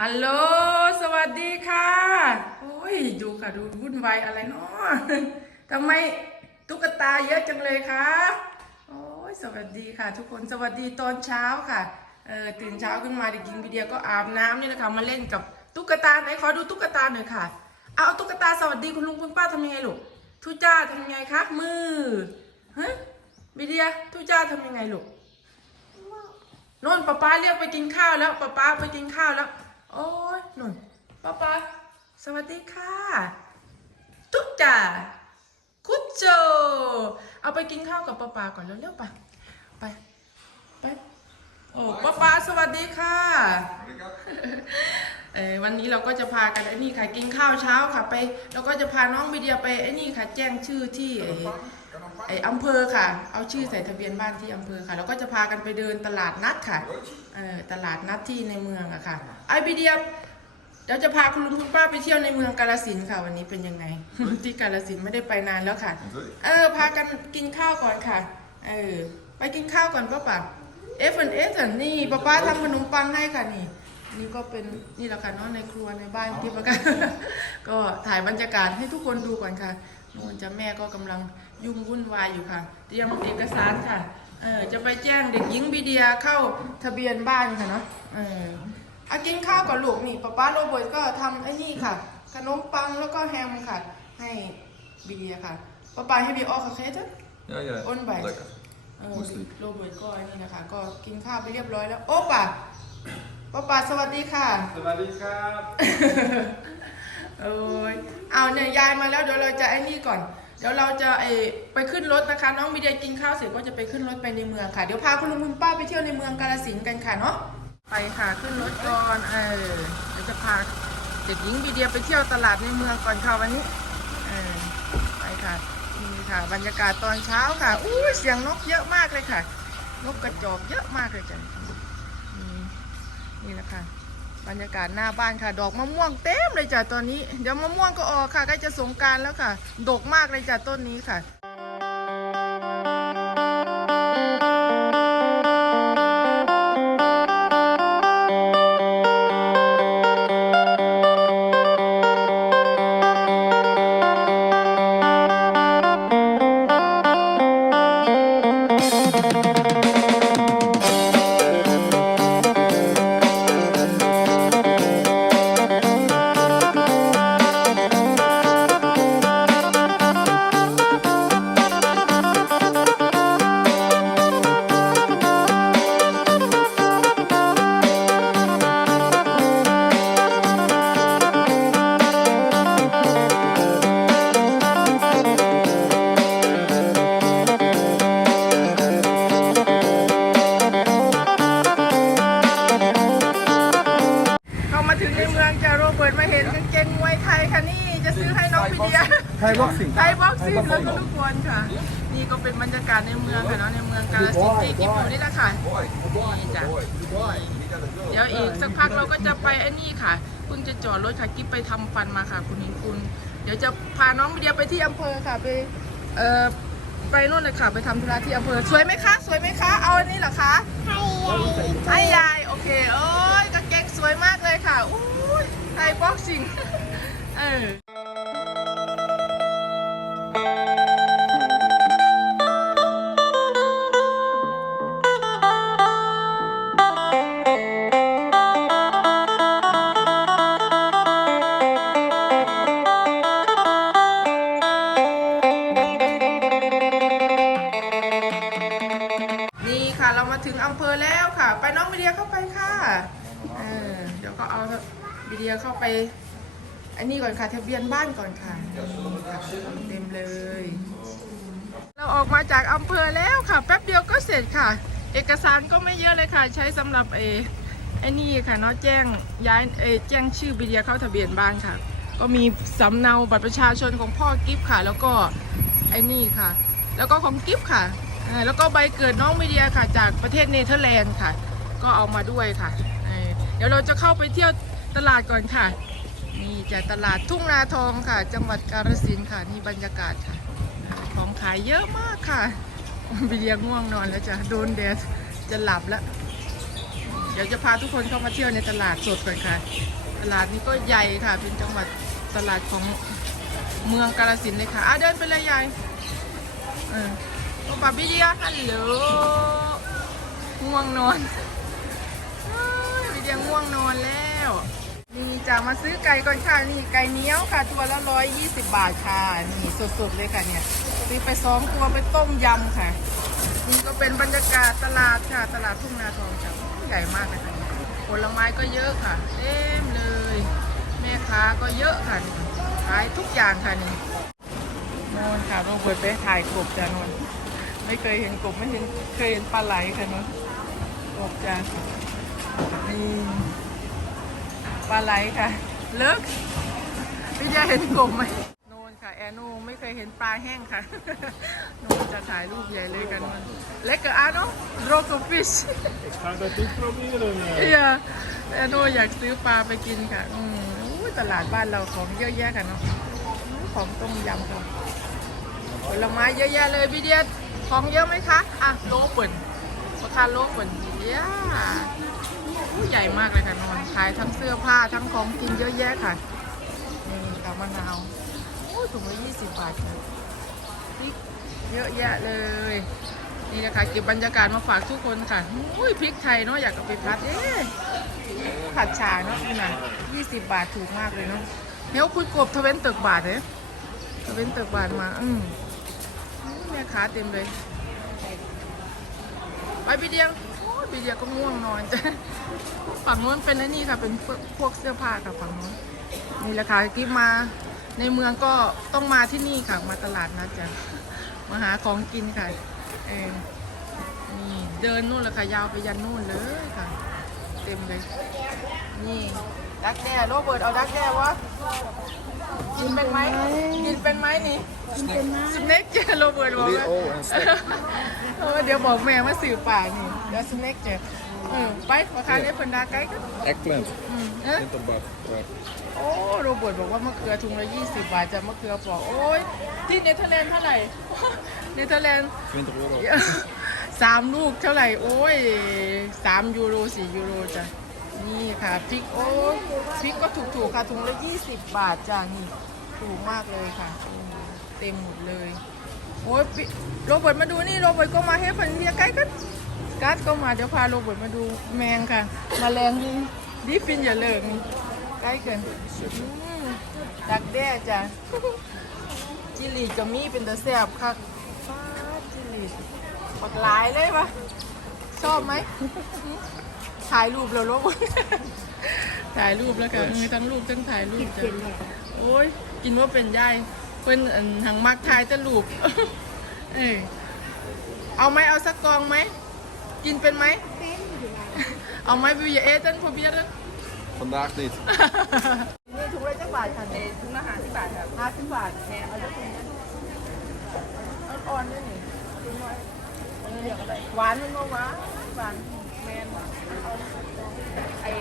ฮัลโหล สวัสดีค่ะ โอ้ย ดูค่ะ ดูวุ่นวายอะไรเนาะทำไมตุ๊กตาเยอะจังเลยคะ โอ้ย สวัสดีค่ะ ทุกคน สวัสดีตอนเช้าค่ะ เออ ตื่นเช้าขึ้นมาเด็กหญิงวิเดียก็อาบน้ำนี่แหละค่ะ มาเล่นกับตุ๊กตาไหนขอดูตุ๊กตาหน่อยค่ะ เอาตุ๊กตาสวัสดีคุณลุงคุณป้าทำยังไงลูก ทุจ้าทำยังไงคะ มือฮะวิเดีย ทุจ้าทำยังไงลูกนนป๊าป๊าเรียกไปกินข้าวแล้วป๊าป๊าไปกินข้าวแล้ว โอ้ยนนป๊าป๊า สวัสดีค่ะตุ๊กจ่าคุดโจ เอาไปกินข้าวกับป๊าป๊าก่อนแล้วเร็วๆไปไปไปโอ้ป๊าป๊าสวัสดีค่ะเออวันนี้เราก็จะพากันไอ้นี่ค่ะกินข้าวเช้าค่ะไปเราก็จะพาน้องวิเดียไปไอ้นี่ค่ะแจ้งชื่อที่ไอ้ไอ้อำเภอค่ะ เอาชื่อใส่ทะเบียนบ้านที่อำเภอค่ะ แล้วก็จะพากันไปเดินตลาดนัดค่ะเออตลาดนัดที่ในเมืองอะค่ะไอ้วิเดีย เดี๋ยวจะพาคุณลุงคุณป้าไปเที่ยวในเมืองกาลสินธุ์ค่ะวันนี้เป็นยังไง ที่กาลสินธุ์ไม่ได้ไปนานแล้วค่ะ เออพากันกินข้าวก่อนค่ะ เออไปกินข้าวก่อนป้าป๋าเอฟเอฟนี่ป้าป้าทำขนมปังให้ค่ะนี่นี่ก็เป็นนี่แหละค่ะเนาะในครัวในบ้านที่ประกันก็ถ่ายบรรยากาศให้ทุกคนดูก่อนค่ะนวลจะแม่ก็กำลังยุ่งวุ่นวายอยู่ค่ะ เตรียมเอกสารค่ะ เออจะไปแจ้งเด็กหญิงบีเดียเข้าทะเบียนบ้านค่ะเนาะเออเอากินข้าวกับลูกนี่ป้าป้าโรเบิร์ตก็ทำไอ้นี่ค่ะ ขนมปังแล้วก็แฮมค่ะ ให้บีเดียค่ะป้าป้าให้บีออกค่ะเคส Ja, ja. Und bei. Lekker. เออมุสลิมโรเบิร์ตก็ไอ้นี่นะคะ ก็กินข้าวไปเรียบร้อยแล้ว โอ้ป่ะป้าป่าสวัสดีค่ะ สวัสดีครับโอ้ยเอาเนี่ยยายมาแล้วเดี๋ยวเราจะไอ้นี่ก่อน เดี๋ยวเราจะไอไปขึ้นรถนะคะ น้องมีเดียกินข้าวเสร็จก็จะไปขึ้นรถไปในเมืองค่ะ เดี๋ยวพาคุณลุงคุณป้าไปเที่ยวในเมืองกาฬสินธุ์กันค่ะเนาะ ไปค่ะขึ้นรถก่อนเออเดี๋ยวจะพาเด็กหญิงบีเดียไปเที่ยวตลาดในเมืองก่อนค่ะวันนี้เออไปค่ะนี่ค่ะ บรรยากาศตอนเช้าค่ะอู้เสียงนกเยอะมากเลยค่ะ นกกระจอกเยอะมากเลยจ้ะนี่แหละค่ะบรรยากาศหน้าบ้านค่ะ ดอกมะม่วงเต็มเลยจ้ะตอนนี้ เดี๋ยวมะม่วงก็ออกค่ะใกล้จะสงการแล้วค่ะ ดกมากเลยจ้ะต้นนี้ค่ะ ซิ่งแล้วก็ทุกคนค่ะ นี่ก็เป็นบรรยากาศในเมืองค่ะเนาะในเมืองกาฬสินธุ์ที่กิฟอยู่นี่แหละค่ะนี่จ้ะเดี๋ยวอีกสักพักเราก็จะไปไอ้นี่ค่ะเพิ่งจะจอดรถค่ะกิฟไปทำฟันมาค่ะ คุณนินคุณ เดี๋ยวจะพาน้องวิเดียไปที่อำเภอค่ะไปเอ่อไปนู่นเลยค่ะไปทำธุระที่อำเภอสวยไหมคะ สวยไหมคะ เอาอันนี้เหรอคะให้ยายโอเคโอ้ยกางเกงสวยมากเลยค่ะอู้ยไทยบ็อกซิ่งเออ วิเดียเข้าไปค่ะเออเดี๋ยวก็เอาวิเดียเข้าไป อันนี้ก่อนค่ะทะเบียนบ้านก่อนค่ะเต็มเลย เราออกมาจากอำเภอแล้วค่ะ แป๊บเดียวก็เสร็จค่ะ เอกสารก็ไม่เยอะเลยค่ะ ใช้สำหรับเอไอ้นี่ค่ะเนาะแจ้งย้ายเอแจ้งชื่อวิเดียเข้าทะเบียนบ้านค่ะ ก็มีสำเนาบัตรประชาชนของพ่อกิฟต์ค่ะ แล้วก็ไอ้นี่ค่ะ แล้วก็ของกิฟต์ค่ะแล้วก็ใบเกิดน้องมีเดียค่ะ จากประเทศเนเธอร์แลนด์ค่ะ ก็เอามาด้วยค่ะเดี๋ยวเราจะเข้าไปเที่ยวตลาดก่อนค่ะ นี่จากตลาดทุ่งนาทองค่ะ จังหวัดกาฬสินธุ์ค่ะนี่บรรยากาศค่ะ ของขายเยอะมากค่ะวิเดียง่วงนอนแล้วจ้ะโดนแดดจะหลับแล้ว เดี๋ยวจะพาทุกคนเข้ามาเที่ยวในตลาดสดก่อนค่ะ ตลาดนี้ก็ใหญ่ค่ะ เป็นจังหวัดตลาดของเมืองกาฬสินธุ์เลยค่ะอะเดินไปเลยยายเออโอ้ปาบิเดียฮัลโหลง่วงนอน เดียง่วงนอนแล้ว นี่จะมาซื้อไก่ก่อนค่ะนี่ไก่เนี้ยวค่ะ ตัวละร้อยยี่สิบบาทค่ะ นี่สดๆเลยค่ะเนี่ยซื้อไปสองตัวไปต้มยำค่ะ นี่ก็เป็นบรรยากาศตลาดค่ะ ตลาดทุ่งนาทองจ้ะใหญ่มากเลยค่ะผลไม้ก็เยอะค่ะเต็มเลย แม่ค้าก็เยอะค่ะขายทุกอย่างค่ะนี่นอนค่ะต้องเปิดไปถ่ายกบจ้ะนอนไม่เคยเห็นกบไม่เห็นเคยเห็นปลาไหลค่ะนอนกบจ้ะ นี่ปลาไหลค่ะ เลิกพี่จะเห็นกบไหมโนนค่ะ แอนโนไม่เคยเห็นปลาแห้งค่ะ โนนจะถ่ายรูปใหญ่เลยกันนอนเล็กกับอาโนโรโกฟิช Ik ga dat ook proberen. eh. เอียแอนโนอยากซื้อปลาไปกินค่ะ อืมอู้ตลาดบ้านเราของเยอะแยะค่ะเนาะอู้ของต้มยำค่ะผลไม้เยอะแยะเลยพี่เดียของเยอะไหมคะ อะโลเปิ่น ราคาโลเปิ่นเดียใหญ่มากเลยค่ะนอนขายทั้งเสื้อผ้าทั้งของกินเยอะแยะค่ะนี่ค่ะมะนาวถุงละยี่สิบบาทค่ะพริกเยอะแยะเลย นี่นะคะเก็บบรรยากาศมาฝากทุกคนค่ะอุ้ยพริกไทยเนาะอยากเอาไปพัดเอ๊ผัดฉาเนาะนี่นะยี่สิบบาทถูกมากเลยเนาะเดี๋ยวคุณกบทเวนตึกบาทเลยทเวนตึกบาทมา อืมแม่ค้าเต็มเลย ไปพี่เดียงโอ้ยพี่เดียก็ง่วงนอนจ้ะฝั่งนู้นเป็นไอ้นี่ค่ะ เป็นพวกเสื้อผ้าค่ะฝั่งนู้นนี่แหละค่ะกิ๊บมาในเมืองก็ต้องมาที่นี่ค่ะ มาตลาดนัดจ้ะมาหาของกินค่ะเออนี่เดินนู่นเลยค่ะยาวไปยันนู่นเลยค่ะ เต็มเลย นี่ดักแด้โรเบิร์ตเอาดักแด้วะ กินเป็นไหมกินเป็นไหมนี่สเน็กเจอโรเบิร์ตบอกว่า Oh, en snack. เออเดี๋ยวบอกแม่ว่าสื่อป่านี่เดี๋ยวสเน็กเจอเออไปมาค้าได้เพิ่นดาไกด์กัน Eggplant. อืมเอ๊ะ Winterbak. Ja. โอ้โรเบิร์ตบอกว่ามะเขือถุงละ20 บาทจะมะเขือปอกโอ้ยที่เนเธอร์แลนด์เท่าไหร่ เนเธอร์แลนด์ 20 euro. สามลูกเท่าไหร่ โอ้ยสามยูโรสี่ยูโรจ้ะ นี่ค่ะพริกโอ้พริกก็ถูกๆค่ะถุงละยี่สิบบาทจ้ะนี่ถูกมากเลยค่ะ เต็มหมดเลยโอ้ยโรเบิร์ตมาดูนี่โรเบิร์ตก็มาให้พันเมียใกล้กันกัดก็มาเดี๋ยวพาโรเบิร์ตมาดูแมงค่ะมแมลงนี่ดิฟินอย่าเลิกใกล้เกินดักแด้จ้ะจิลีก็มีเป็นตะแซบค่ะฟ้าจิลีปักหลายเลยปะชอบไหม ถ่ายรูปแล้วลูกถ่ายรูปแล้วค่ะเออทั้งรูปทั้งถ่ายรูปจ้ะโอ้ยกินว่าเป็นย่ายเพิ่นอันหังมักถ่ายแต่รูปเออเอาไหมเอาสักกองไหมกินเป็นไหมเอาไหมวิวอย่าเอะจันพอเบียร์ Vandaag niet. นี่ถุงละจักบาทค่ะเอถุงละห้าสิบบาทค่ะห้าสิบบาทแน่เอาจักถุงอ่อนๆด้วยนี่ถุงน้อยเอออยากอะไรหวานมันบ่หวานหวาน แมนว่ะไอ้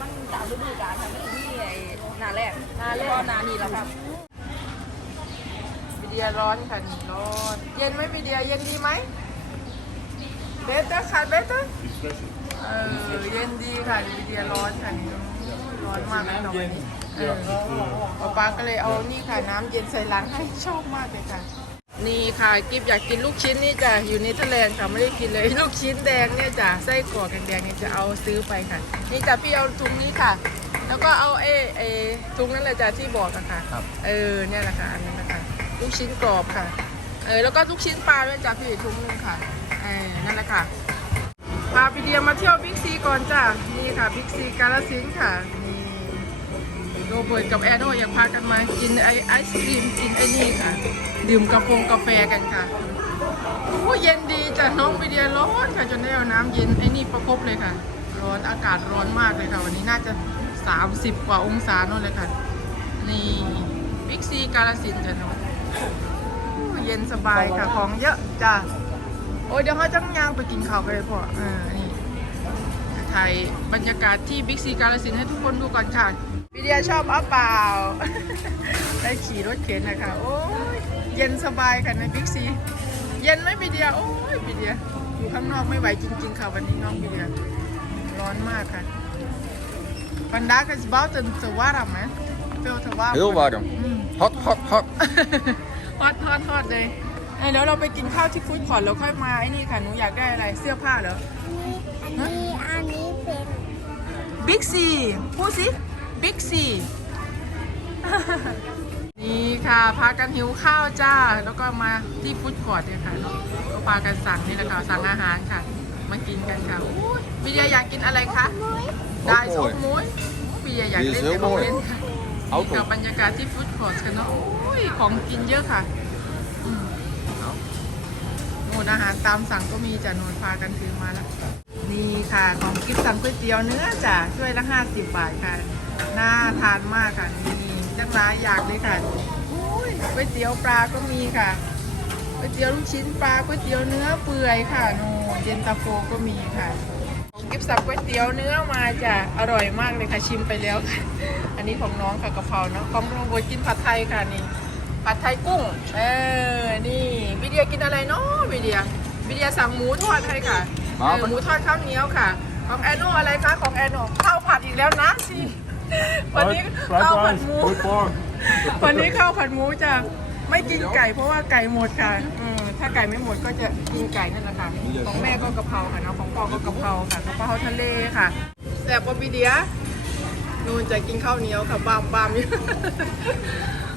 มันตามฤดูกาลค่ะมันจะมีไอ้หนาแรกหนาแรกก็หนานี่แหละครับปีเดียร้อนค่ะร้อนเย็นไหมปีเดียเย็นดีไหมเบสเตอร์ค่ะเบสเตอร์เออเย็นดีค่ะปีเดียร้อนค่ะร้อนมากเลยตอนนี้เออป๊าป๊าก็เลยเอานี่ค่ะน้ำเย็นใส่ลังให้ชอบมากเลยค่ะ นี่ค่ะกิฟอยากกินลูกชิ้นนี่จ้ะอยู่เนเธอร์แลนด์ค่ะไม่ได้กินเลยลูกชิ้นแดงเนี่ยจ้ะไส้กรอกแดงๆเนี่ยจะเอาซื้อไปค่ะ นี่จ้ะพี่เอาถุงนี้ค่ะ แล้วก็เอาเอเอถุงนั่นแหละจ้ะที่บอกอะค่ะครับ เออเนี่ยแหละค่ะอันนั้นนะคะลูกชิ้นกรอบค่ะ เออแล้วก็ลูกชิ้นปลาด้วยจ้ะพี่ถุงนึงค่ะเออนั่นแหละค่ะพาพี่เดียมาเที่ยวบิ๊กซีก่อนจ้ะนี่ค่ะบิ๊กซีกาลสินธุ์ค่ะนี่โร เบิร์ตกับแอนโนอยากพากันมากินไอไอศครีมกินไอ้นี่ค่ะ ดื่มกาแฟกาแฟกันค่ะโอ้เย็นดีจ้ะน้องพี่เดียร้อนค่ะจนได้เอาน้ำเย็นไอ้นี่ประคบเลยค่ะ ร้อนอากาศร้อนมากเลยค่ะ วันนี้น่าจะ 30 กว่าองศาโน่นเลยค่ะ นี่บิ๊กซีกาลสินธุ์จ้ะเนาะโอ้เย็นสบายค่ะของเยอะจ้ะโอ้ยเดี๋ยวเขาจังยางไปกินข้าวกันเลยพ่ออ่านี่ถ่ายบรรยากาศที่บิ๊กซีกาลสินธุ์ให้ทุกคนดูก่อนค่ะ วิเดียชอบอ้าเปล่า ได้ขี่รถเข็นนะคะ โอ้ยเย็นสบายค่ะในบิ๊กซี เย็นไหมวิเดีย โอ้ยวิเดีย อยู่ข้างนอกไม่ไหวจริงๆค่ะวันนี้น้องวิเดีย ร้อนมากค่ะ Vandaag is buiten te warm, hè? Veel te warm. Heel warm. อืม Hot, hot, hot. ฮอตฮอตฮอตเลยเอ้ยเดี๋ยวเราไปกินข้าวที่ฟู้ดคอร์ทแล้วค่อยมาไอ้นี่ค่ะ หนูอยากได้อะไร เสื้อผ้าเหรอ อันนี้ อันนี้เป็น บิ๊กซี พูดสิ บิ๊กซี นี่ค่ะ พากันหิวข้าวจ้า แล้วก็มาที่ฟู้ดคอร์ทเนี่ยค่ะ ก็พากันสั่งนี่แหละค่ะ สั่งอาหารค่ะ มากินกันค่ะอุ๊ยวิเดียอยากกินอะไรคะ ได้สองมุ้ยวิเดียอยากเล่นแต่ของเล่นค่ะ Auto. นี่กับบรรยากาศที่ฟู้ดคอร์ทกันเนาะโอ้ยของกินเยอะค่ะอืมเอาโน่นอาหารตามสั่งก็มีจ้ะโนนพากันถือมาแล้วนี่ค่ะ ของกิฟสั่งก๋วยเตี๋ยวเนื้อจ้ะช่วยละห้าสิบบาทค่ะ น่าทานมากค่ะนี่จังหลายอยากเลยค่ะโอ้ยก๋วยเตี๋ยวปลาก็มีค่ะก๋วยเตี๋ยวลูกชิ้นปลาก๋วยเตี๋ยวเนื้อเปื่อยค่ะโน่นเย็นตาโฟก็มีค่ะของกิฟสั่งก๋วยเตี๋ยวเนื้อมาจ้ะอร่อยมากเลยค่ะชิมไปแล้วค่ะ อันนี้ของน้องค่ะกะเพราเนาะของโรโบกินผัดไทยค่ะนี่ผัดไทยกุ้ง เออ นี่วิเดียกินอะไรเนาะวิเดียวิเดียสั่งหมูทอดให้ค่ะมาเออหมูทอดข้าวเหนียวค่ะ ของแอนโนอะไรคะของแอนโนข้าวผัดอีกแล้วนะสิ วันนี้ Fried ข้าวผัด rice. หมู Good pork. วันนี้ข้าวผัดหมูจะไม่กินไก่ เพราะว่าไก่หมดค่ะเออถ้าไก่ไม่หมดก็จะกินไก่นั่นแหละค่ะ ของแม่ก็กะเพราค่ะเนาะของพ่อก็กะเพราค่ะกะเพราทะเลค่ะแซ่บปะวิเดียนูนจะกินข้าวเหนียวค่ะบามบามอยู่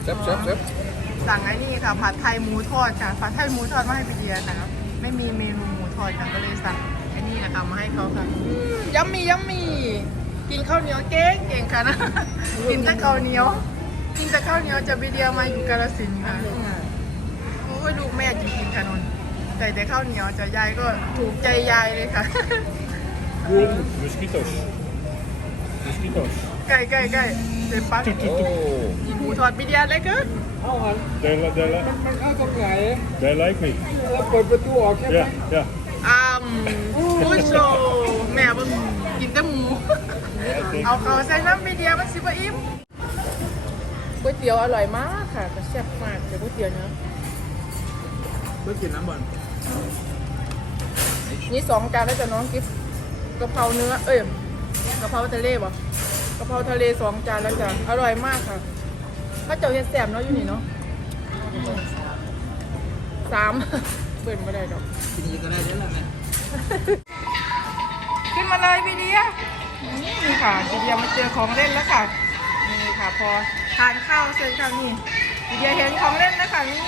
Zep, zep, zep. สั่งไอ้นี่ค่ะผัดไทยหมูทอดค่ะผัดไทยหมูทอดมาให้พี่เดียค่ะไม่มีเมนูหมูทอดค่ะก็เลยสั่งไอ้นี่นะคะมาให้เขาค่ะอืมยัมมี่ยัมมี่ กินข้าวเหนียวเก่งเก่งค่ะนะ กินแต่ข้าวเหนียว กินแต่ข้าวเหนียวจะพี่เดียมาอยู่กาลสินธุ์ค่ะโอ้ยลูกแม่จริงๆค่ะนนท์แต่แต่ข้าวเหนียวจะยายก็ถูกใจยายเลยค่ะ Mosquito's. Mosquito's. ใกล้ใกล้ใกล้เด็ดปั๊บ Oh. กินหมูทอดพี่เดียเลยคือ They, li- they, li- มันเข้าตรงไหน they like me. เราเปิดประตูออกใช่ไหม Yeah, yeah. อ้ามผู้ชมแม่เบิ่งกินแต่หมู เอาเขาใส่น้ำมีเดียมันสิบอิ่มก๋วยเตี๋ยวอร่อยมากค่ะก็แซ่บมากแต่ก๋วยเตี๋ยวเนื้อเพื่อกินน้ำบอลนี่สองจานแล้วจะน้องกิฟต์กะเพราเนื้อ เอ้ยกะเพราทะเลบ่กะเพราทะเลสองจานแล้วจ้ะอร่อยมากค่ะข้าวเจ้าเฮ็ดแซ่บเนาะอยู่นี่เนาะสามเปิดไม่ได้ดอกกินอีกก็ได้เด้อล่ะแม่ขึ้นมาเลยพี่เดีย นี่ค่ะพี่เดียมาเจอของเล่นแล้วค่ะ นี่ค่ะพอทานข้าวเสร็จค่ะนี่พี่เดียเห็นของเล่นแล้วค่ะนี่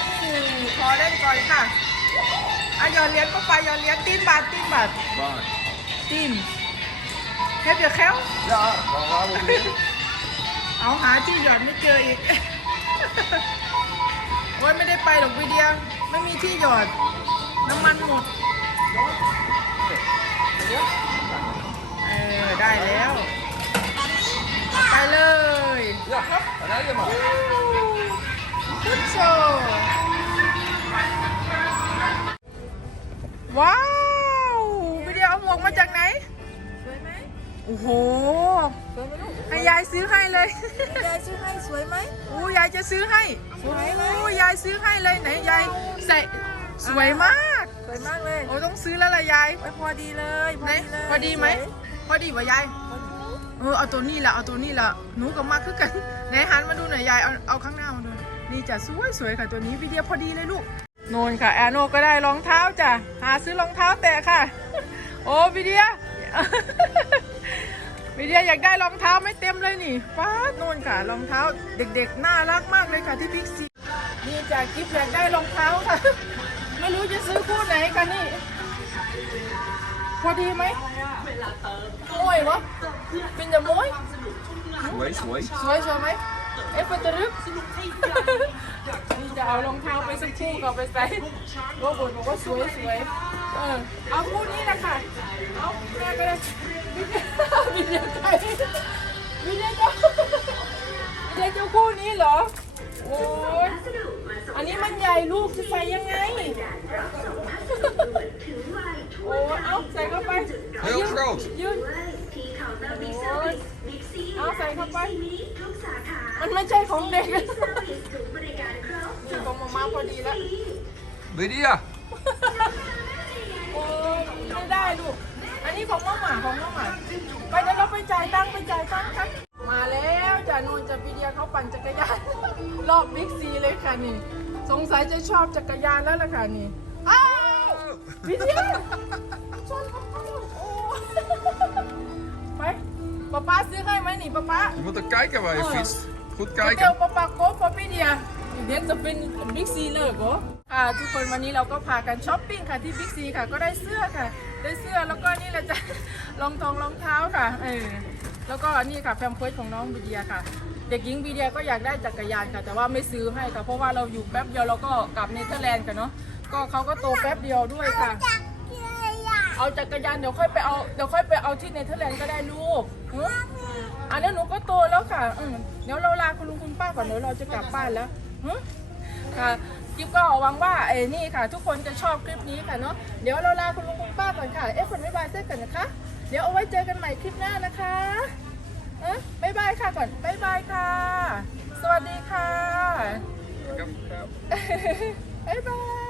ขอเล่นก่อนค่ะอะหยอดเหรียญก็ไปหยอดเหรียญตีนบาทตีนบาท Waar? ตีนเฮ็ดเดี๋ยวแค้ว Ja, waar gaan we weer? เอาหาที่หยอดไม่เจออีกโอ้ยไม่ได้ไปหรอกพี่เดียไม่มีที่หยอด น้ำมันหมดเออ ได้แล้วไปเลย Ja, rij je maar. พุชโชว้าววิดีโอเอาหมวกมาจากไหนสวยไหมโอ้โหสวยไหมลูกให้ยายซื้อให้เลยยายซื้อให้สวยไหมโอ้ยายจะซื้อให้สวยไหมโอ้ยายซื้อให้เลยไหนยายใส่สวยมาก สวยมากเลย โอ้ต้องซื้อแล้วล่ะยายไว้พอดีเลยไหนเลย พอดีไหมสวยพ อดีวะยายเออเอาตัวนี้ละเอาตัวนี้ละหนูกับมาคือกันไหนหันมาดูหน่อยยายเอาเอาข้างหน้ามาดูนี่จ้ะสวยสวยค่ะตัวนี้วิดีโอพอดีเลยลูกโนนค่ะแอนโนก็ได้รองเท้าจ้ะหาซื้อรองเท้าแตะค่ะ โอ้วิดีโอวิดีโออยากได้รองเท้าไม่เต็มเลยนี่ป้าโนนค่ะรองเท้าเด็กๆน่ารักมากเลยค่ะที่บิ๊กซีนี่จ้ะกิฟอยากได้รองเท้าค่ะไม่รู้จะซื้อคู่ไหนกันนี่ พอดีไหมโอ้ยวะเป็นจะม้วย Sweet, sweet. สวยสวยไหมเอ๊ะเป็นจะรึกนี่จะเอารองเท้าไปสักคู่ก็เอาไปใส่โรบนบอกว่าสวยสวยเออเอาคู่นี้นะค่ะเอาแม่ก็ได้วิเดียใครวิเดียเจ้าวิเดียเจ้าคู่นี้เหรอโอ้ยอันนี้มันใหญ่ลูกจะใส่ยังไง โอ้ยเอาใส่เข้าไป Heel groot. ยืนโอ้ยเอาใส่เข้าไป มันไม่ใช่ของเด็กนี่ของมาม่าพอดีแล้ว Lydia. โอ้ยไม่ได้ลูก อันนี้ของน้องหมาของน้องหมา ไปเดี๋ยวเราไปจ่ายตังค์ไปจ่ายตังค์กันมาแล้วจ้านูนจะพี่เดียเขาปั่นจักรยานรอบบิ๊กซีเลยค่ะนี่ สงสัยจะชอบจักรยานแล้วล่ะค่ะนี่อ้าว พี่เดียชนเขาโอ้ไปป๊าป๊าซื้อให้ไหมนี่ป๊าป๊า Je moet er kijken waar je Oh. fietst. Goed เดี๋ยว kijken. ป๊าป๊าโก้ป๊าพี่เดียเดี๋ยวจะเป็นบิ๊กซีเลยเหรอค่ะทุกคนวันนี้เราก็พากันช้อปปิ้งค่ะที่บิ๊กซีค่ะก็ได้เสื้อค่ะ ได้เสื้อแล้วก็นี่แหละจ้ะรองทองรองเท้าค่ะเออแล้วก็นี่ค่ะแฟมเพิร์สของน้องบีเดียค่ะ เด็กหญิงบีเดียก็อยากได้จักรยานค่ะ แต่ว่าไม่ซื้อให้ค่ะเพราะว่าเราอยู่แป๊บเดียวเราก็กลับเนเธอร์แลนด์กันเนาะ ก็เขาก็โตแป๊บเดียวด้วยค่ะจักรยานเอาจักรยานเดี๋ยวค่อยไปเอาเดี๋ยวค่อยไปเอาที่เนเธอร์แลนด์ก็ได้ลูกหึอันนี้หนูก็โตแล้วค่ะอืมเดี๋ยวเราลาคุณลุงคุณป้าก่อนเดี๋ยวเราจะกลับบ้านแล้วหึค่ะคลิปก็หวังว่าเอ้นี่ค่ะ ทุกคนจะชอบคลิปนี้ค่ะเนาะเดี๋ยวเราลาคุณลุงคุณป้าก่อนค่ะ เอ๊ะฝนไม่บายเส้นกันนะคะ เดี๋ยวเอาไว้เจอกันใหม่คลิปหน้านะคะเอ๊ะบายบายค่ะก่อนบายบายค่ะ สวัสดีค่ะ Ik heb- บ๊ายบาย